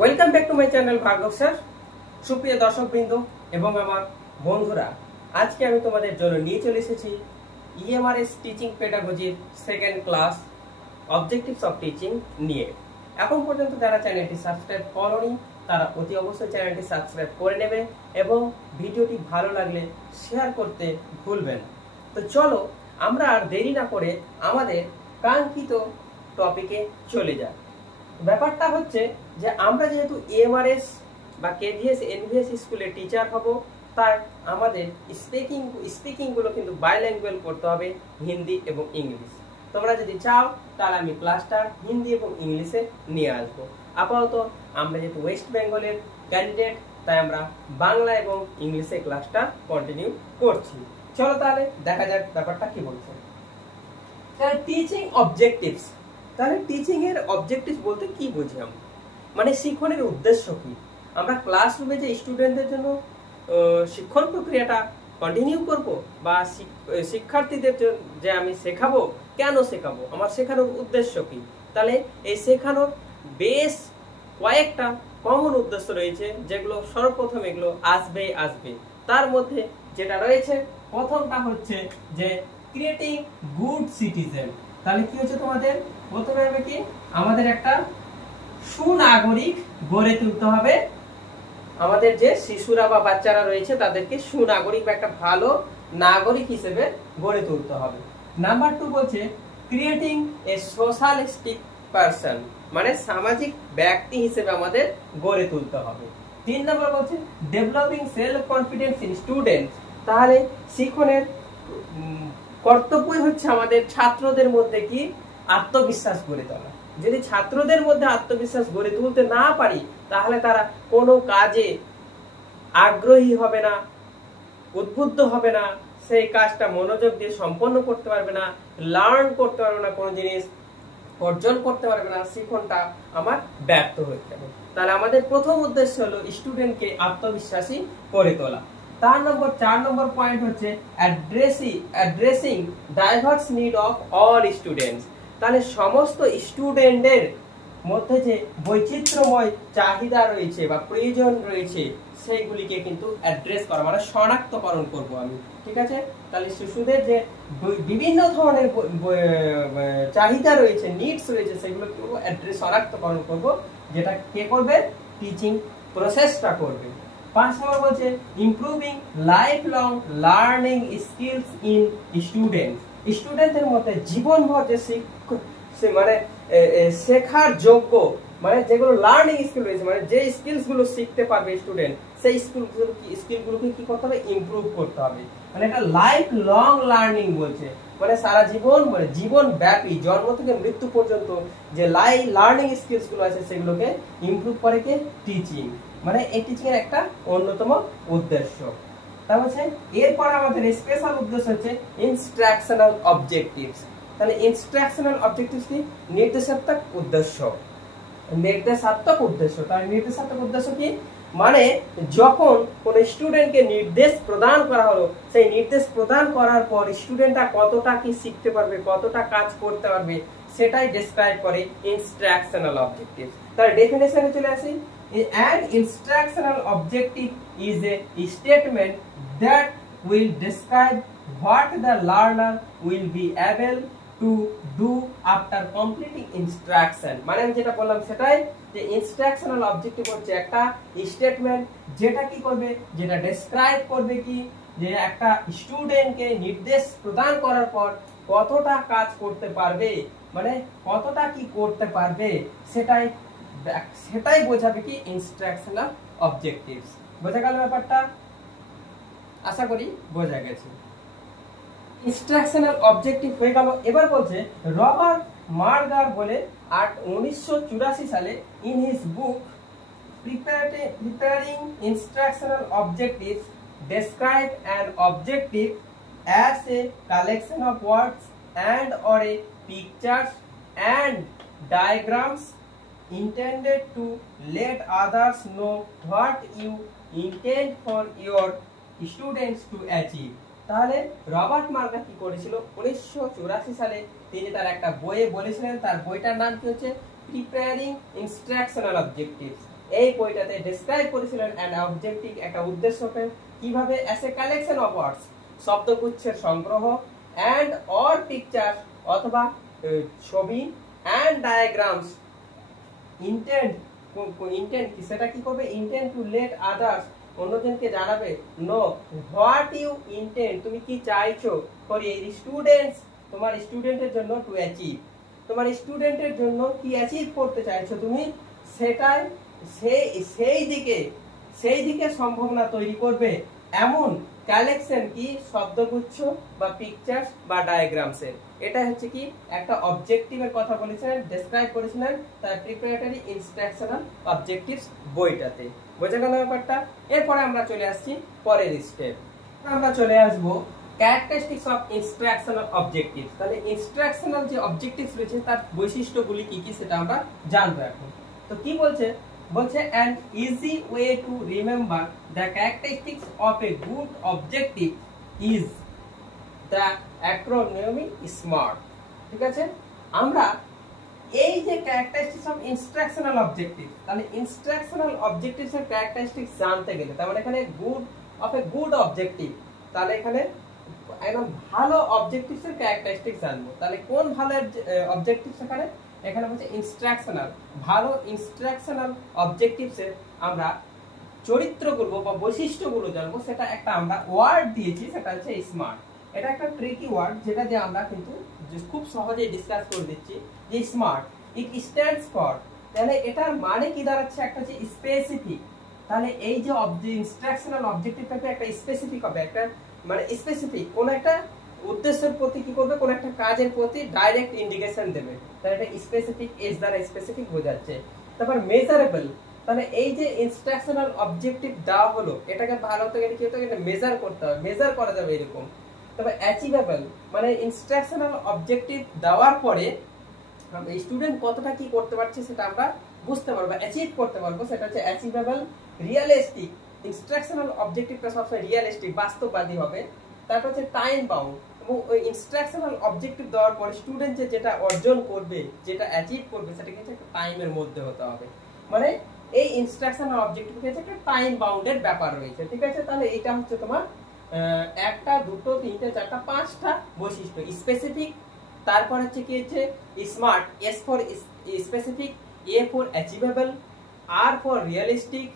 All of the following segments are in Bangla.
Welcome back to my channel Bhargav sir. সুপ্রিয় দর্শকবৃন্দ এবং আমার বন্ধুরা, আজকে আমি তোমাদের জন্য নিয়ে চলে এসেছি ইএমআরএস টিচিং পেডাগজির second class objectives of teaching নিয়ে। এখন পর্যন্ত যারা চ্যানেলটি সাবস্ক্রাইব করোনি তারা অতি অবশ্যই চ্যানেলটি সাবস্ক্রাইব করে নেবে এবং ভিডিওটি ভালো লাগলে শেয়ার করতে ভুলবেন না। তো চলো আমরা আর দেরি না করে আমাদের কাঙ্ক্ষিত টপিকে চলে যাই। ব্যাপারটা হচ্ছে যে আমরা যেহেতু এমআরএস বা কেভিএস এনভিএস স্কুলের টিচার হব, তাই আমাদের স্পিকিং গুলো কিন্তু বাইল্যাঙ্গুয়াল করতে হবে, হিন্দি এবং ইংলিশ। তোমরা যদি চাও তাহলে আমি ক্লাসটা হিন্দি এবং ইংলিশে নিয়ে আসবো। আপাতত আমরা যেহেতু ওয়েস্ট বেঙ্গলের ক্যান্ডিডেট, তাই আমরা বাংলা এবং ইংলিশে ক্লাসটা কন্টিনিউ করছি। চলো তাহলে দেখা যাক ব্যাপারটা কি বলছে। টিচিং অবজেক্টিভস, তাহলে টিচিং এর অবজেক্টিভ বলতে কি বুঝি আমরা, মানে শিক্ষণের উদ্দেশ্য কি। আমরা ক্লাসরুমে যে স্টুডেন্টদের জন্য শিক্ষণ প্রক্রিয়াটা কন্টিনিউ করব, বা শিক্ষার্থীদের যে আমি শেখাবো, কেন শেখাবো, আমার শেখানোর উদ্দেশ্য কি। তাহলে এই শেখানোর বেশ কয়েকটা কমন উদ্দেশ্য রয়েছে, যেগুলো সর্বপ্রথম এগুলো আসবে। তার মধ্যে যেটা রয়েছে প্রথমটা হচ্ছে যে ক্রিয়েটিং গুড সিটিজেন। তাহলে কি হচ্ছে তোমাদের প্রথমে হবে কি, আমাদের একটা সুনাগরিক গড়ে তুলতে হবে। আমাদের যে শিশুরা বা বাচ্চারা রয়েছে তাদেরকে সুনাগরিক বা একটা ভালো নাগরিক হিসেবে গড়ে তুলতে হবে। নাম্বার 2 বলছে ক্রিয়েটিং এ সোশ্যালিস্টিক পারসন, মানে সামাজিক ব্যক্তি হিসেবে আমাদের গড়ে তুলতে হবে। 3 নম্বর বলছে developing self confidence in students. তাহলে শিক্ষণের কর্তব্যই হচ্ছে আমাদের ছাত্রদের মধ্যে কি আত্মবিশ্বাস গড়ে তোলা। যদি ছাত্রদের মধ্যে আত্মবিশ্বাস গড়ে তুলতে না পারি, তাহলে তারা কোনো কাজে আগ্রহী হবে না, উদ্বুদ্ধ হবে না, সেই কাজটা মনোযোগ দিয়ে সম্পন্ন করতে পারবে না, লার্ন করতে পারবে না, কোনো জিনিস অর্জন করতে পারবে না, শিক্ষণটা আমার ব্যর্থ হয়ে যাবে। তাহলে আমাদের প্রথম উদ্দেশ্য হলো স্টুডেন্টকে আত্মবিশ্বাসী করে তোলা। 4 নম্বর পয়েন্ট হচ্ছে addressing diverse need of all students. তাহলে সমস্ত স্টুডেন্টদের মধ্যে যে বৈচিত্র্যময় চাহিদা রয়েছে বা প্রয়োজন রয়েছে, সেইগুলিকে কিন্তু অ্যাড্রেস করা, মানে শনাক্তকরণ করব আমি। ঠিক আছে, তাহলে শিশুদের যে বিভিন্ন ধরনের চাহিদা রয়েছে, নিডস রয়েছে, সেগুলো কি করবো, অ্যাড্রেস শনাক্তকরণ করব, যেটা কে করবে, টিচিং প্রসেসটা করবে। 5 নম্বর বলছে improving life long learning skills in students. স্টুডেন্টদের মধ্যে জীবনভর যে মানে শেখার যোগ্য, মানে যেগুলো লার্নিং স্কিল রয়েছে, মানে যে স্কিলস গুলো শিখতে পারবে স্টুডেন্ট, সেই স্কিলগুলোকে কি করতে হবে, ইমপ্রুভ করতে হবে। মানে এটা লাইফ লং লার্নিং বলছে, মানে সারা জীবন, মানে জীবন ব্যাপী, জন্ম থেকে মৃত্যু পর্যন্ত যে লার্নিং স্কিলস গুলো আছে সেগুলোকে ইমপ্রুভ করে কে, টিচিং। মানে এই টিচিং এর একটা অন্যতম উদ্দেশ্য। তা বলছে এরপর আমাদের স্পেশাল উদ্দেশ্য হচ্ছে ইনস্ট্রাকশনাল অবজেক্টিভস। তাহলে ইনস্ট্রাকশনাল অবজেক্টিভস কি, নির্দেশাত্মক উদ্দেশ্য। তাহলে নির্দেশাত্মক উদ্দেশ্য কি, মানে যখন কোন স্টুডেন্টকে নির্দেশ প্রদান করা হলো, সেই নির্দেশ প্রদান করার পর স্টুডেন্টরা কতটা কি শিখতে পারবে, কতটা কাজ করতে পারবে, সেটাই ডেসক্রাইব করে ইনস্ট্রাকশনাল অবজেক্টিভ। তাহলে ডেফিনেশনে চলে আসি। An instructional objective is a statement that will describe what the learner will be able to do after completing instruction। মানে আমি যেটা বললাম সেটাই, যে ইনস্ট্রাকশনাল অবজেক্টিভ হচ্ছে একটা স্টেটমেন্ট, যেটা কি করবে, যেটা ডেসক্রাইব করবে কি, যে একটা স্টুডেন্টকে নির্দেশ প্রদান করার পর কতটা কাজ করতে পারবে, মানে কতটা কি করতে পারবে, সেটাই বোঝাবে কি ইনস্ট্রাকশনাল অবজেক্টিভস। বোঝা গেল ব্যাপারটা? আশা করি বোঝা গেছে। ইনস্ট্রাকশনাল অবজেক্টিভ হয়ে গেল। এবার বলছে রবার্ট মার্গার বলে 1984 সালে in his book preparing instructional objectives describe an objective as a collection of words and or a pictures and diagrams intended to let others know what you intend for your students to achieve। তাহলে রবার্ট মার্গার কি করেছিল, 1984 সালে তিনি তার একটা বইয়ে বলেছিলেন, তার বইটার নাম কি হচ্ছে প্রিপেয়ারিং ইনস্ট্রাকশনাল অবজেক্টিভস। এই বইটাতে ডেসক্রাইব করেছিলেন অ্যান অবজেক্টিভ, একটা উদ্দেশ্যকে কিভাবে as a collection of words, শব্দগুচ্ছের সংগ্রহ, অ্যান্ড অর পিকচার অথবা ছবি, অ্যান্ড ডায়াগ্রামস, ইন্টেন্ট কি সেটা কি করবে, ইন্টেন্ট টু লেট আদার্স, অন্যজনকে জানাবে, নো হোয়াট ইউ ইন্টেন্ট, তুমি কি চাইছো, ফর এই স্টুডেন্টস, তোমার স্টুডেন্টের জন্য, টু অ্যাচিভ, তোমার স্টুডেন্টের জন্য কি অ্যাচিভ করতে চাইছো তুমি, সেটাই সেই দিকে সম্ভাবনা তৈরি করবে এমন কালেকশন কি শব্দগুচ্ছ বা পিকচার্স বা ডায়াগ্রামসের। এটা হচ্ছে কি একটা অবজেক্টিভের কথা বলেছিলেন, ডেসক্রাইব করেছিলেন তার প্রিপারেটরি ইনস্ট্রাকশনাল অবজেক্টিভস বইটাতে। বোঝা গেল ব্যাপারটা? এরপরে আমরা চলে আসছি পরের স্টেপ, আমরা চলে আসবো ক্যারেক্টারিস্টিক্স অফ ইনস্ট্রাকশনাল অবজেক্টিভস। তাহলে ইনস্ট্রাকশনাল যে অবজেক্টিভস রয়েছে তার বৈশিষ্ট্যগুলি কি কি সেটা আমরা জানবো এখন। তো কি বলছে, an easy way to remember the characteristics of a good objective is the acronym SMART। ঠিক আছে, আমরা এই যে ক্যারেক্টারিস্টিক্স অফ ইনস্ট্রাকশনাল অবজেক্টিভ, তাহলে ইনস্ট্রাকশনাল অবজেক্টিভস এর ক্যারেক্টারিস্টিক্স জানতে গেলে, তার মানে এখানে গুড অবজেক্টিভ, তাহলে এখানে একদম ভালো অবজেক্টিভস এর ক্যারেক্টারিস্টিক্স জানবো। তাহলে কোন ভালো অবজেক্টিভস এখানে হচ্ছে ইনস্ট্রাকশনাল, ভালো ইনস্ট্রাকশনাল অবজেক্টিভস এর আমরা চরিত্রগুলো বা বৈশিষ্ট্যগুলো জানবো। সেটা একটা আমরা ওয়ার্ড দিয়েছি, সেটা হচ্ছে স্মার্ট। এটা একটা ট্রিকি ওয়ার্ড যেটা দিয়ে আমরা কিন্তু খুব সহজেই ডিসকাস করে দিচ্ছি যে স্মার্ট ইট স্ট্যান্ডস ফর, তাহলে এটার মানে কি দাঁড়াচ্ছে, একটা হচ্ছে স্পেসিফিক। তাহলে এই যে ইনস্ট্রাকশনাল অবজেক্টিভটাকে একটা স্পেসিফিক হবে, একটা মানে স্পেসিফিক কোন একটা উদ্দেশ্যের প্রতি কি করবে, কোন একটা কাজের প্রতি ডাইরেক্ট ইন্ডিকেশন দেবে, তাহলে এটা স্পেসিফিক, এজ দ্বারা স্পেসিফিক বোঝাচ্ছে। তারপর মেজারেবল, তাহলে এই যে ইনস্ট্রাকশনাল অবজেক্টিভ দেওয়া হলো এটাকে ভালো হতে গেলে কি হতে গেলে মেজার করতে হবে, মেজার করা যাবে এরকম। তারপর অ্যাচিভেবল, মানে ইনস্ট্রাকশনাল অবজেক্টিভ দেওয়ার পরে স্টুডেন্ট কতটা কি করতে পারছে সেটা আমরা বুঝতে পারবো, অ্যাচিভ করতে পারবো, সেটা হচ্ছে অ্যাচিভেবল। রিয়েলিস্টিক, ইনস্ট্রাকশনাল অবজেক্টিভটা সবসময় রিয়েলিস্টিক, বাস্তববাদী হবে। তারপর হচ্ছে টাইম বাউন্ড, এবং ওই ইনস্ট্রাকশনাল অবজেক্টিভ দেওয়ার পরে স্টুডেন্ট যেটা অর্জন করবে, যেটা অ্যাচিভ করবে, সেটা কিন্তু একটা টাইমের মধ্যে হতে হবে। মানে এই ইনস্ট্রাকশনাল অবজেক্টিভ হচ্ছে একটা টাইম বাউন্ডেড ব্যাপার রয়েছে। ঠিক আছে, তাহলে এটা হচ্ছে তোমার একটা, দুটো, তিনটে, চারটা, পাঁচটা বৈশিষ্ট্য। স্পেসিফিক, তারপর হচ্ছে কি হচ্ছে smart, S for specific, A for achievable, R for realistic,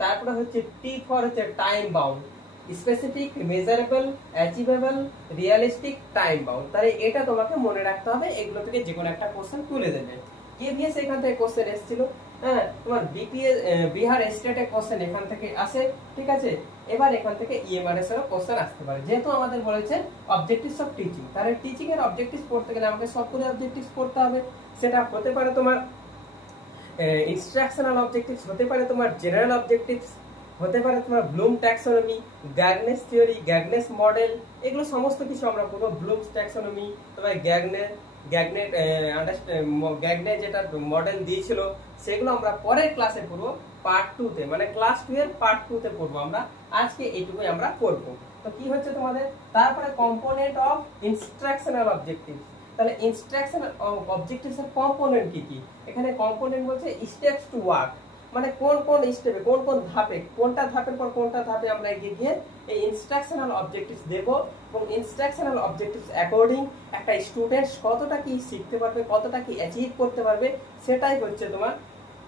তারপরে হচ্ছে টি ফর হচ্ছে time bound, specific, measurable, achievable, realistic, time bound. তাহলে এটা তোমাকে মনে রাখতে হবে, এগুলো থেকে যে কোনো একটা কোশ্চেন তুলে দেবে। কেভিএস এখান থেকে কোশ্চেন এসেছিল, হ্যাঁ, তোমার বিহার স্টেটে কোশ্চেন এখান থেকে আসে। ঠিক আছে, এবার এখান থেকে ইএমআরএস এর কোশ্চেন আসতে পারে, যেহেতু আমাদের বলেছে অবজেক্টিভস অফ টিচিং, তাহলে টিচিং এর অবজেক্টিভস পড়তে গেলে আমাকে সবগুলো অবজেক্টিভস পড়তে হবে। সেটা হতে পারে তোমার ইনস্ট্রাকশনাল অবজেক্টিভস, হতে পারে তোমার জেনারেল অবজেক্টিভস, হতে পারে তোমার ব্লুম ট্যাক্সোনমি, গ্যাগনেস থিওরি, গ্যাগনেস মডেল, এগুলো সমস্ত কিছু আমরা পড়বো। ব্লুমস ট্যাক্সোনমি, তোমার গ্যাগনে যেটা মডেল দিয়েছিল সেগুলো আমরা পরের ক্লাসে পড়বো, পার্ট 2 তে, মানে ক্লাস 2 এর পার্ট 2 তে পড়বো আমরা। আজকে এইটুকুই আমরা পড়বো। তো কি হচ্ছে তোমাদের, তারপরে কম্পোনেন্ট অফ ইনস্ট্রাকশনাল অবজেক্টিভস। তাহলে ইনস্ট্রাকশনাল অবজেক্টিভস এর কম্পোনেন্ট কি কি, এখানে কম্পোনেন্ট বলছে স্টেপস টু ওয়ার্ক, মানে কোন কোন স্টেপে, কোন কোন ধাপে, কোনটা ধাপের পর কোনটা ধাপে আমরা এগিয়ে গিয়ে এই ইনস্ট্রাকশনাল অবজেক্টিভস দেব, এবং ইনস্ট্রাকশনাল অবজেক্টিভস অ্যাকর্ডিং একটা স্টুডেন্ট কতটা কি শিখতে পারবে, কতটা কি অ্যাচিভ করতে পারবে, সেটাই হচ্ছে তোমার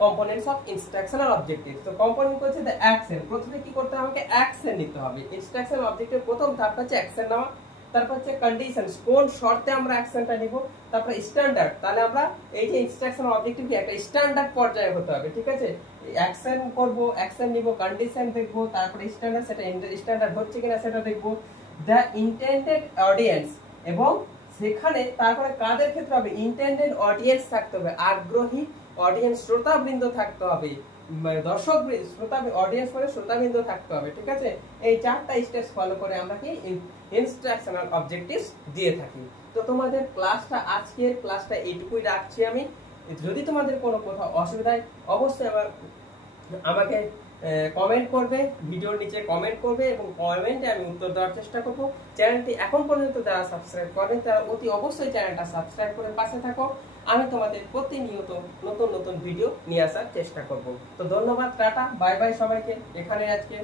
কম্পোনেন্টস অফ ইনস্ট্রাকশনাল অবজেক্টিভস। তো কম্পোনেন্ট হচ্ছে দ্য অ্যাকশন, প্রথমে কি করতে হবে, আমাকে অ্যাকশন নিতে হবে। ইনস্ট্রাকশনাল অবজেক্টিভের প্রথম ধাপটা হচ্ছে অ্যাকশন নেওয়া। তারপর হচ্ছে কন্ডিশনস, কোন শর্তে আমরা অ্যাকশনটা নিব। তারপর স্ট্যান্ডার্ড, তাহলে আমরা এই যে ইনস্ট্রাকশনাল অবজেক্টিভ কি একটা স্ট্যান্ডার্ড পর্যায়ে হতে হবে। ঠিক আছে, অ্যাকশন করব, অ্যাকশন নিব, কন্ডিশন দেখব, তারপর স্ট্যান্ডার্ড, সেটা স্ট্যান্ডার্ড হচ্ছে কিনা সেটা দেখব। দ্য ইন্টেন্ডেড অডিয়েন্স, এবং সেখানে তারপরে কাদের ক্ষেত্রে হবে, ইন্টেন্ডেড অডিয়েন্স থাকতে হবে, আগ্রহী অডিয়েন্স, শ্রোতাবৃন্দ থাকতে হবে, দর্শক শ্রোতা অডিয়েন্স মানে শ্রোতাবৃন্দ থাকতে হবে। ঠিক আছে, এই চারটা স্টেপস ফলো করে আমরা কি ইনস্ট্রাকশনাল অবজেক্টিভস দিয়ে থাকি। তো তোমাদের ক্লাসটা, আজকের ক্লাসটা এইটুকুই রাখছি আমি। যদি তোমাদের কোনো কোথাও অসুবিধা হয় অবশ্যই আমাকে কমেন্ট করবে, ভিডিওর নিচে কমেন্ট করবে, এবং কমেন্টে আমি উত্তর দেওয়ার চেষ্টা করব। চ্যানেলটি এখন পর্যন্ত যারা সাবস্ক্রাইব করেন তারা অতি অবশ্যই চ্যানেলটা সাবস্ক্রাইব করে পাশে থাকো। আমি তোমাদের প্রতিনিয়ত নতুন নতুন ভিডিও নিয়ে আসার চেষ্টা করব। তো ধন্যবাদ, টাটা, বাই বাই সবাইকে। এখানে আজকে